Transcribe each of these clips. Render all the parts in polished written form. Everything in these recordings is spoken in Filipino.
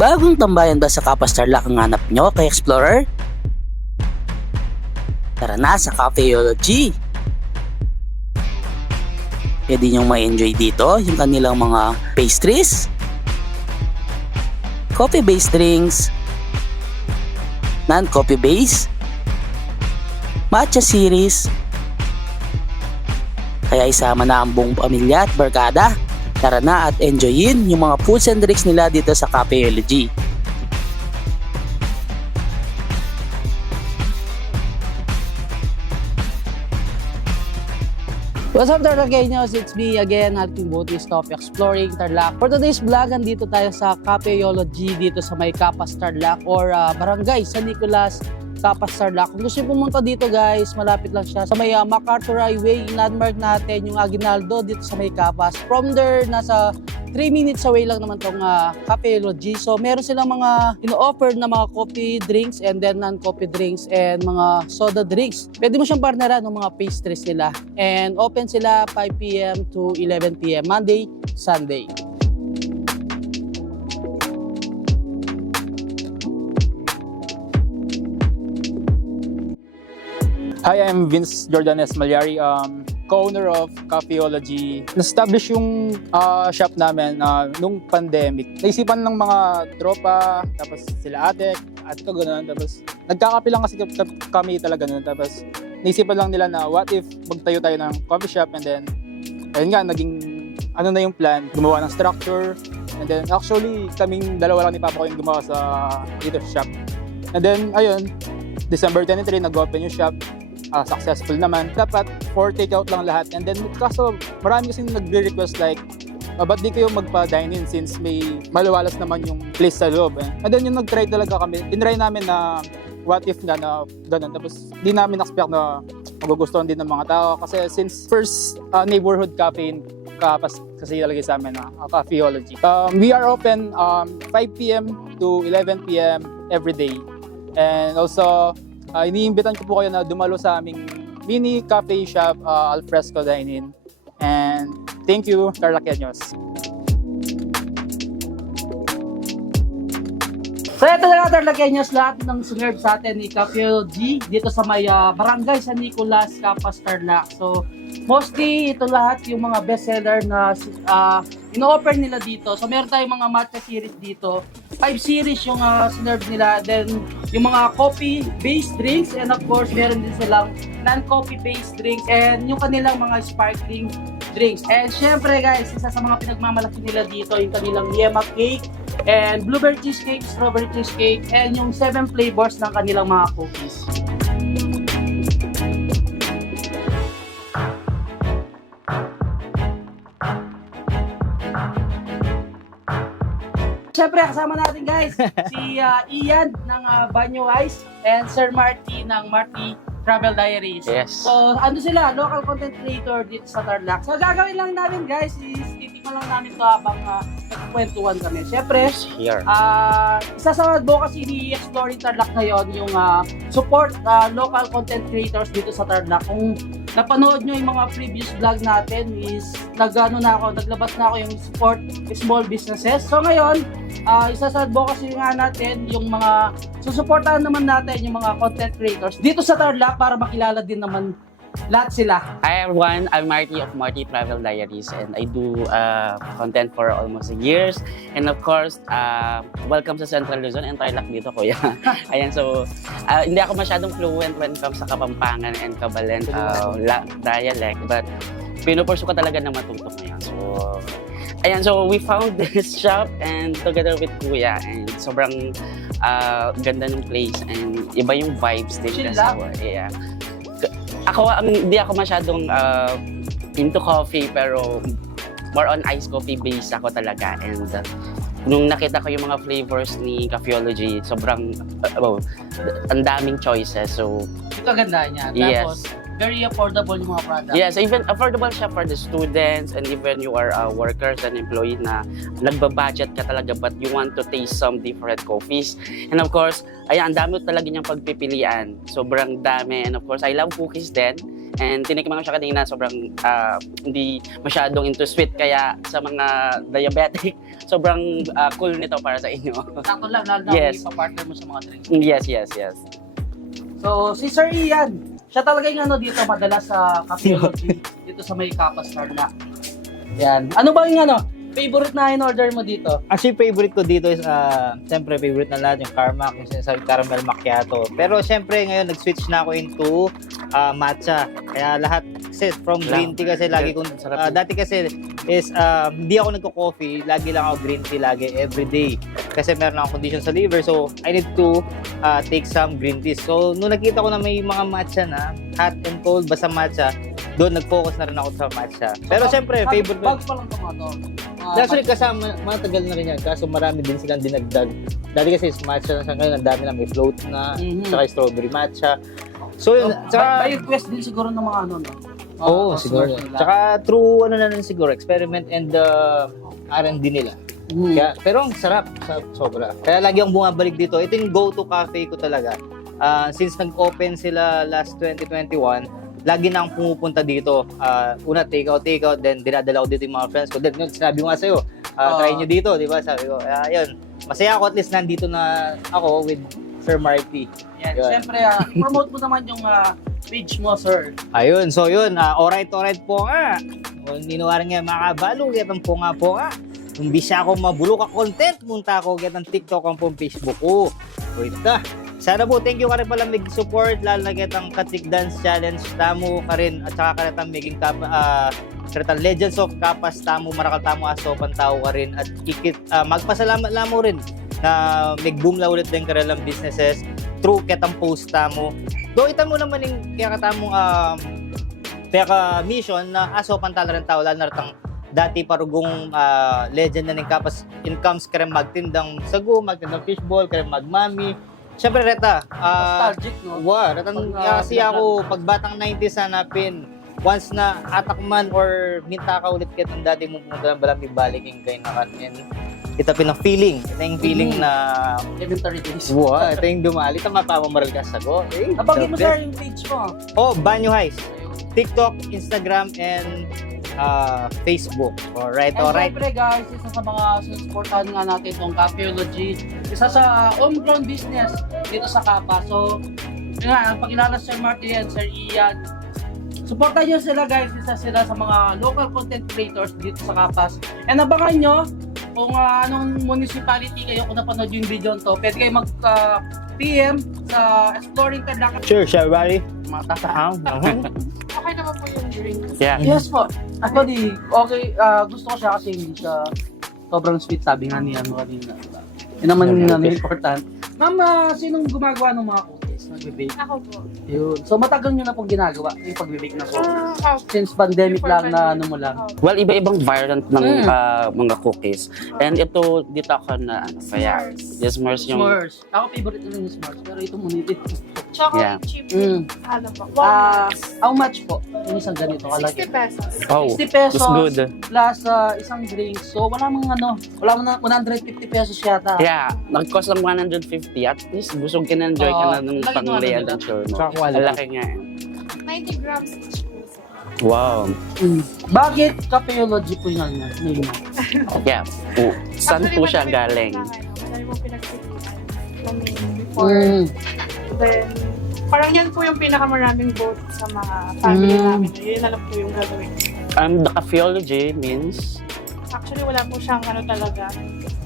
Bagong tambayan ba sa Kappa Starlac ang hanap nyo kay Explorer? Tara na sa Cafeology! Pwede nyong ma-enjoy dito yung kanilang mga pastries, coffee-based drinks, non-coffee based, matcha series. Kaya isama na ang buong pamilya at barkada. Tara na at enjoyin yung mga foods and drinks nila dito sa Cafeology. What's up, Tarlaceños? It's me again, Alvin Botis, Coffee Exploring Tarlac. For today's vlog, andito tayo sa Cafeology dito sa may Kappa Starlac or Barangay San Nicolas, Kappa Starlac. Kung gusto pumunta dito guys, malapit lang siya sa may MacArthur Highway. Landmark natin yung Aguinaldo dito sa may Kappas. From there, nasa 3 minutes away lang naman tong Cafeology. So meron silang mga ino-offer na mga coffee drinks and then non-coffee drinks and mga soda drinks. Pwede mo siyang partneran ng mga pastries nila. And open sila 5 p.m. to 11 p.m. Monday, Sunday. Hi, I'm Vince Jordanes Malyari, co-owner of Cafeology. Na-establish yung shop namin nung pandemic. Naisipan ng mga tropa, tapos sila ate ko gano'n. Tapos nagkakape lang kasi kami talaga noon. Tapos naisipan lang nila na what if magtayo tayo ng coffee shop, and then ayun nga, naging ano na yung plan, gumawa ng structure. And then actually kaming dalawa lang ni Papa ko yung gumawa sa dito shop. And then ayun, December 23 nag-open yung shop. Successful naman. Dapat for takeout lang lahat. And then kaso marami kasi nagre-request like ba't di kayo magpa-dine-in since may maluwalas naman yung place sa loob. And then yung nag-try talaga kami, tinry namin na what if na ganun. Tapos di namin expect na magugustuhan din ng mga tao. Kasi since first neighborhood cafe in Kappas kasi talaga sa amin na Cafeology. We are open 5 p.m. to 11 p.m. every day. And also iniimbitan ko po kayo na dumalo sa aming mini cafe shop, Alfresco Dine-In. And thank you, Tarlaceños. So ito na nga, Tarlaceños, lahat ng sinerve sa atin ni Cafeology dito sa may Barangay San Nicolas, Kappa Starlac. So mostly ito lahat yung mga bestseller na ino-offer nila dito. So meron tayong mga matcha series dito. 5 series yung sinerve nila. Then yung mga coffee-based drinks, and of course meron din silang non-coffee-based drinks and yung kanilang mga sparkling drinks. And syempre guys, isa sa mga pinagmamalaki nila dito yung kanilang yema cake and blueberry cheesecake, strawberry cheesecake, and yung 7 flavors ng kanilang mga cookies. Siyempre, kasama natin guys, si Ian ng Banyo Ice and Sir Marty ng Marty Travel Diaries. Yes. So, ano sila, local content creator dito sa Tarlac. So, gagawin lang namin guys, titikman lang namin ito habang nagkukwentuhan kami. Siyempre, isa sa advocacy ni Exploring Tarlac ngayon, yung support local content creators dito sa Tarlac. Kung napanood nyo yung mga previous vlog natin is naglabas na ako yung support small businesses. So ngayon, isa sa advocacy nga natin yung mga susuportahan naman natin yung mga content creators dito sa Tarlac para makilala din naman lahat sila. Hi everyone, I'm Marty of Marty Travel Diaries, and I do content for almost years. And of course, welcome sa Central Luzon and Tarlac dito, kuya. Ayan, so hindi ako masyadong fluent when it comes sa Kapampangan and Kabalen dialect, but pinupursu ko talaga na matuto ngayon. So ayan, so we found this shop and together with kuya, and sobrang ganda ng place and iba yung vibes din sa yeah. Hindi ako masyadong into coffee, pero more on iced coffee based ako talaga. And nung nakita ko yung mga flavors ni Cafeology, sobrang ang daming choices. So Ito ganda niya. Tapos, very affordable yung mga products. yes, even affordable siya for the students, and even you are workers and employees na nagbabudget ka talaga but you want to taste some different coffees. And of course, ayan, ang dami talaga niyang pagpipilian. Sobrang dami. And of course, I love cookies din. And tinikman ko siya kanina, sobrang hindi masyadong into sweet. Kaya sa mga diabetic, sobrang cool nito para sa inyo. Sakto lang, lalo na Yes. ipa-partner mo sa mga drinks. Yes. So, si Sir Ian, siya talaga yung dito madalas sa Capeology, dito sa may Kappa Starlac. Yan. Ano ba yung favorite na in-order mo dito? Actually, favorite ko dito is, siyempre, favorite na lahat yung Carmac, yung sinasabi caramel macchiato. Pero siyempre, ngayon, nag-switch na ako into matcha. Kaya lahat, kasi from green tea kasi lagi kong, dati kasi is, hindi ako nagko-coffee, lagi lang ako green tea, lagi, everyday. Kasi meron akong condition sa liver, so I need to take some green tea. So, nung nakita ko na may mga matcha na, hot and cold, basta matcha, doon nag-focus na rin ako sa matcha. Pero siyempre, favorite ko. Bags pa lang ito. Actually, kasama, matagal na rin yan. Kaso marami din silang dinagdag. Dati kasi is matcha na sa ngayon, ang dami na may float na, saka strawberry matcha. So, yun, By request din siguro ng mga no? Oo, siguro. Tsaka true, na rin siguro, experiment and R&D nila. Kaya, pero ang sarap, sobra. Kaya lagi akong bumabalik dito. Ito yung go-to cafe ko talaga. Since nag-open sila last 2021, lagi na akong pumupunta dito. Una, take out, then dinadala ko dito yung mga friends ko. Then, sinabi ko nga sa'yo, try nyo dito, di ba? Sabi ko, ayun, masaya ako at least nandito na ako with Sir Marty. Yan. Yun. Siyempre, promote mo naman yung page mo, sir. Ayun, so yun, alright po nga. Kung ninuwaran nga makabalo, getang po nga. Kung di siya ako mabulo ka content, munta ako getang TikTok ang pong Facebook ko. So ito. Sana po, thank you ka rin pala mag-support, lalo na getang Katik Dance Challenge, tamo ka rin, at saka ka rin maging Karetang Legends of Kapas, tamo, marakal tamo, asopan tao ka rin, at magpasalamat lang mo rin na mag-boom la ulit din karelang businesses through ketang post tamo. Do ita mo naman yung kaya katamong peka mission na asopan tala rin tao, lalo na rin dati parugong legend na ng Kapas incomes kare magtindang sago, magtindang fishball, kare magmami. Siyempre, Reta, Nostalgic, no? Retang kasi ako, pagbatang 90s hanapin, once na atakman or minta ka ulit kitang dati mo pumunta ng balang ibaliking kayo na kanin. Ito pinang feeling. Ito yung feeling na, Elementary days. wow, ito yung dumali. Ito mapamamaral ka sago. Napagin mo, sir, yung page mo. Oh, Banyo Heist. TikTok, Instagram, and Facebook. Alright. And syempre guys, isa sa mga susuportahan nga natin itong Capeology, isa sa homegrown business dito sa Kappa. So, yun nga, ang pagkilala Sir Marty and Sir Ian, supportan nyo sila guys, isa sila sa mga local content creators dito sa Kapas. And abangan nyo kung anong municipality kayo, kung napanood yung video nito, pwede kayo mag-PM sa Exploring Tarlac. Sure, everybody. Mga tata. Okay naman po yung drink. Yeah. Yes po. Actually, okay, gusto ko siya kasi hindi siya sobrang sweet, sabi nga niya kanina. Yun naman important. Ma'am, sinong gumagawa ng mga cookies? Nagbe-bake? Ako po. Yun. So matagal nyo na pong ginagawa yung pagbe-bake na cookies? Ako. Since pandemic lang na ano mo lang? Well, iba-ibang variant ng mga cookies. And ito, dito ako na, kaya, yes, Mars yung... S'mores. Ako favorite ko lang yung s'mores, pero ito muna ito. Chocolate Yeah. chip. Mm. Ano po? Walnuts. How much po? Yung isang ganito 60 kalaki. pesos. Oh, 60 pesos that's good. plus isang drink. So wala mang wala mang 150 pesos yata. Yeah, nag-cost lang 150. At least, busog ka na, enjoy ka na ng laki pang-real nila. adventure mo. Tsaka quality. Ang laki nga eh. 90 grams each po. Wow. Bakit Capeology po yung name mo? Yeah. Oh. Saan Actually, po siya madami galing? Madami mo pinagsimulan kami before. Then, parang yan po yung pinakamaraming vote sa mga family namin. Yun na lang po yung gagawin. The Capeology means... Actually, wala po siyang ano talaga.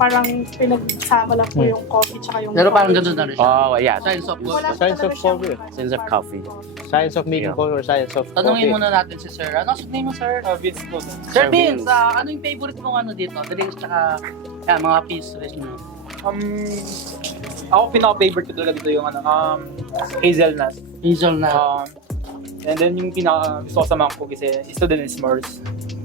Parang pinagsama lang po yung coffee tsaka yung Pero parang coffee. ganun na rin siya. Oh, yeah. Science of Wala po Science talaga of siyang coffee. Sense of coffee. Science of making Yeah. coffee or science of Tanungin coffee. muna natin si Sir. Ano ang name mo, Sir? Vince po. Sir Sir Vince, Vince. ano yung favorite mong ano dito? Drinks tsaka mga pastries mo. Ako pinaka-favorite ko talaga dito yung hazelnut. Hazelnut. And then yung pinaka-gusto ko sa mga cookies isa din is s'mores.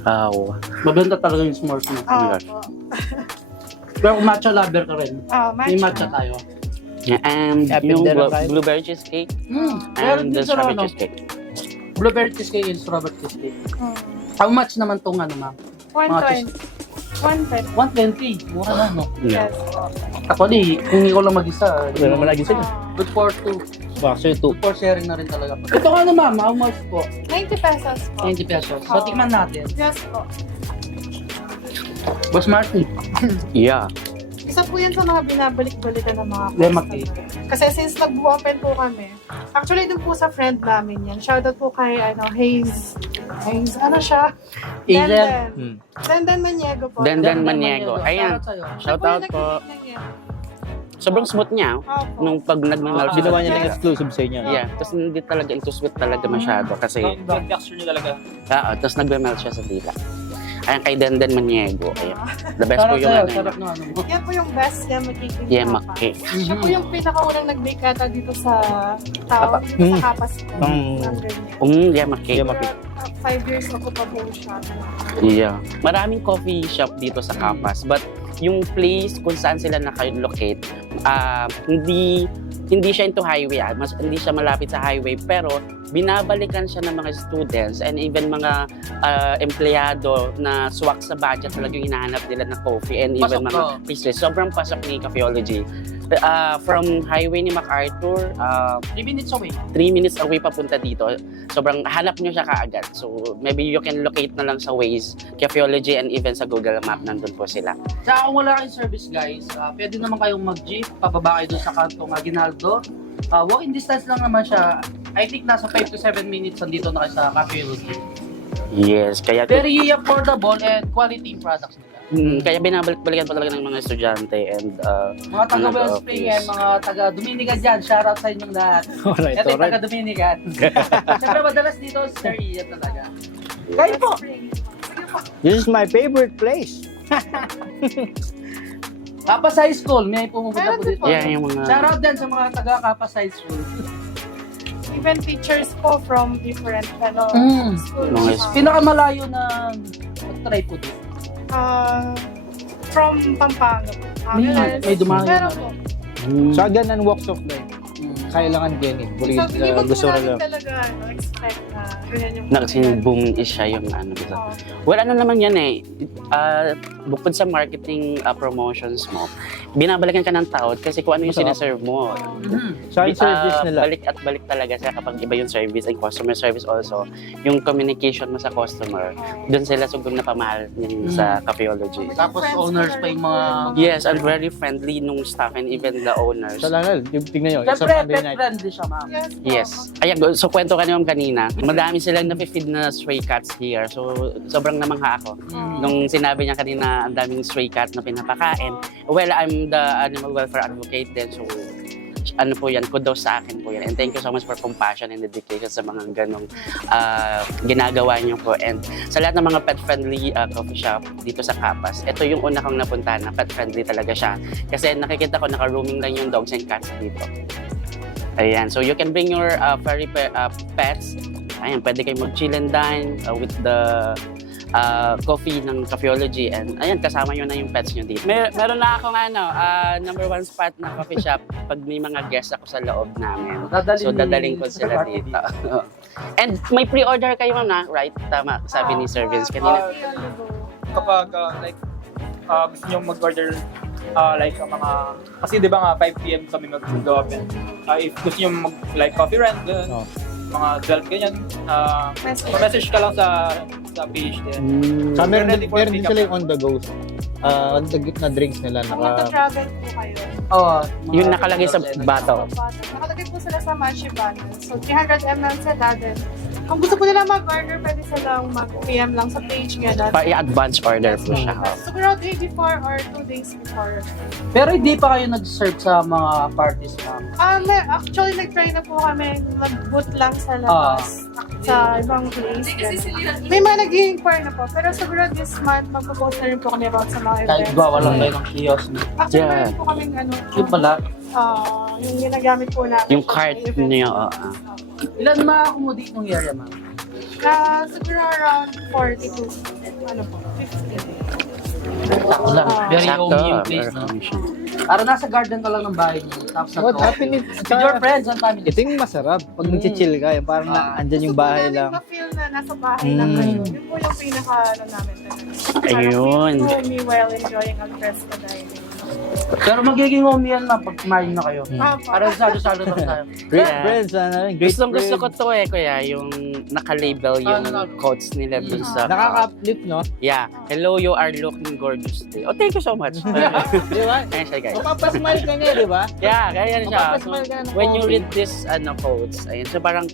Wow. Mabenta talaga yung s'mores mo. Oo. Pero kung matcha lover ka rin. May matcha matcha. tayo. Yeah, and Happy yung dinner, guys. blueberry cheesecake Meron and din the sa strawberry ano, cheesecake. blueberry cheesecake and strawberry cheesecake. How much naman tong ano, ma'am? 120. 120. 120. Mura na, no? Yes. Actually, kung ikaw lang mag-isa, Wala naman lagi sa'yo. good for two. Actually, 2. For sharing na rin talaga. Ito ka na, ma'am. How much po? 90 pesos po. 90 pesos. So, tikman natin. Yes po. Boss Marty. Yeah. Isa po yan sa mga binabalik-balikan ng mga Lemon customer. Kasi since nag-open po kami, actually dun po sa friend namin yan. Shoutout po kay Hayes, ano siya? Hazel. Denden. Denden Maniego po. Denden Maniego. Ayan. Shoutout sa'yo. Shout out po. Sobrang smooth niya. Nung pag nagmamahal Ginawa niya Yes. ng exclusive sa inyo. Yeah, tapos hindi talaga into sweet talaga masyado kasi Ang texture niya talaga. tapos nagme-melt siya sa dila. Ayan kay Denden Maniego. Ayan. The best po Shoutout yung sa'yo. ano. Sarap na ano mo. Yan po yung best niya magiging Yemak tapa. cake. Siya po yung pinakaunang nag-bake ata dito sa tao, dito sa Kapas po. Yemak cake. Yemak cake. 5 years ako pa po siya. Yeah. Maraming coffee shop dito sa Kapas, but yung place kung saan sila naka-locate, hindi siya into highway, hindi siya malapit sa highway, pero binabalikan siya ng mga students and even mga empleyado na swak sa budget talagang hinahanap nila ng coffee and even Pasok mga to. pastries. Sobrang pasok ni Cafeology. From highway ni MacArthur, 3 minutes away. 3 minutes away papunta dito. Sobrang hanap nyo siya kaagad. So, maybe you can locate na lang sa Waze, Cafeology, and even sa Google Map, nandun po sila. Tsaka kung wala kayong service guys, pwede naman kayong mag-jeep, pababa kayo doon sa kantong Aguinaldo. Walking distance lang naman siya. I think nasa 5 to 7 minutes nandito na kayo sa Cafe Logi. Yes, kaya Very affordable and quality products nila. kaya binabalik-balikan pa talaga ng mga estudyante and Mga taga Ano ba, Wellspring please? and mga taga Dominican dyan, shoutout sa inyong lahat. Alright, Ito yung taga alright. Dominican. Siyempre madalas dito, Sir Ian talaga. Kayo po! This is my favorite place. Kapas High School, may pumupunta po dito. yeah, yung mga Shoutout din sa mga taga Kapas High School. Even teachers po from different schools. Mga Pinakamalayo na mag-try po dito. From Pampanga po. May dumayo Pero na. po, Sa ganang walks of life, kailangan din eh. so hindi mo po Gusto namin nila. talaga expect na ganyan yung boom is siya yung ano dito. Oo. Well, ano naman yan eh, bukod sa marketing promotions mo, binabalikan ka ng tao kasi kung ano yung Masarap. sinaserve mo. Sa service nila. Balik at balik talaga siya kapag iba yung service and customer service also. Yung communication mo sa customer, doon sila sugod na pamahal yun sa Cafeology. Tapos owners pa yung mga... Yes, and very friendly nung staff and even the owners. Sa lanal, tingnan nyo. Isang Siyempre, Monday pet night. friendly siya, ma'am. Yes. po. Yes. Ayan, so kwento ka naman kanina, madami silang nafe-feed na stray cats here. So, sobrang namangha ako. Nung sinabi niya kanina, ang daming stray cat na pinapakain. Well, I'm the animal welfare advocate din. So, ano po yan, kudos sa akin po yan. And thank you so much for compassion and dedication sa mga ganong ginagawa niyo po. And sa lahat ng mga pet-friendly coffee shop dito sa Kapas, ito yung una kong napuntahan na pet-friendly talaga siya. Kasi nakikita ko naka-roaming lang yung dogs and cats dito. Ayan, so you can bring your furry pets. Ayan, pwede kayo mag-chill and dine with the coffee ng Cafeology and ayan, kasama nyo na yung pets nyo dito. Meron na akong number 1 spot na coffee shop pag may mga guests ako sa loob namin. So dadaling ko sila dito. And may pre-order kayo ma'am na, right? Tama, sabi ni Sir Vince kanina. Kapag gusto nyo mag-order like mga kasi di ba nga 5 PM kami mag-open. If gusto nyo like coffee rent, Oh. mga 12 ganyan, message ka lang sa page din. Sa meron Ready for din pickup. sila yung on the go. On the na drinks nila. Kung magta-travel po kayo. Oo. Yung nakalagay sa bato. Nakalagay po sila sa Machi Bottle. So, 300 ml sila din. Kung gusto po nila mag-order, pwede silang mag-PM lang sa page nga. Pa-i-advance order po siya. Siguro day before or 2 days before. Pero hindi pa kayo nag-serve sa mga parties, ma'am. Actually, nag-try na po kami mag-boot lang sa labas. Sa ibang place. May mga nag-i-inquire na po. Pero siguro this month, magpo-post na rin po kami about sa mga Kahit events. ba, walang kayo ng kiosk. Actually, Yeah. meron po kaming Yung pala, yung ginagamit po namin. Yung cart niyo, ilan ma-accommodate ng area, ma'am? Siguro around 40 to 50. Sakto lang. Very Sakto. homey yung place, no? Para nasa garden ka lang ng bahay niyo. Tapos What happened with your friends and family. Ito yung masarap. Pag nag-chill ka, yung parang andyan yung bahay lang. Ma-feel na nasa bahay lang kayo. Yun po yung pinaka namin talaga. Ayun. Parang homey while enjoying ang fresco dining. Pero magiging homey yan na pag kumain na kayo. Para salo-salo lang tayo. Great Yeah. friends, great Gusto ko friends. to kuya, yung naka-label yung quotes nila dun sa... Nakaka-uplift, no? Yeah. Hello, you are looking gorgeous today. Oh, thank you so much. Di ba? Ayan siya, guys. Mapapasmile ka niya, di ba? Yeah, kaya yan siya. So, Mapapasmile ka ng when you coffee. read this quotes, ayun, so parang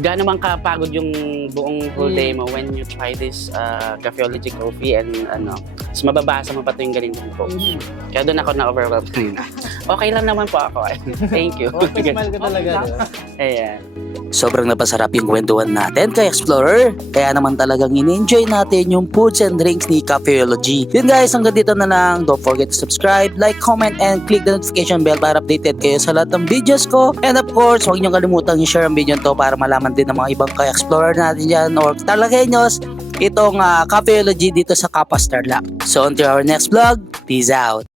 gaano man kapagod yung buong whole day mo when you try this Cafeology coffee and mas mababasa mo pa ito yung ganitong quotes. Kaya doon ako na-overwhelmed. Okay lang naman po ako. Thank you. Mapapasmile ka talaga, di ba? Ayan. Sobrang napasarap yung kwentuhan natin kay Explorer. Kaya naman talagang in-enjoy natin yung foods and drinks ni Cafeology. Yun guys, hanggang dito na lang. Don't forget to subscribe, like, comment, and click the notification bell para updated kayo sa lahat ng videos ko. And of course, huwag niyo kalimutan i-share ang video to para malaman din ng mga ibang ka-explorer natin dyan or Tarlakeños itong Cafeology dito sa Kapas Tarlac. So until our next vlog, peace out!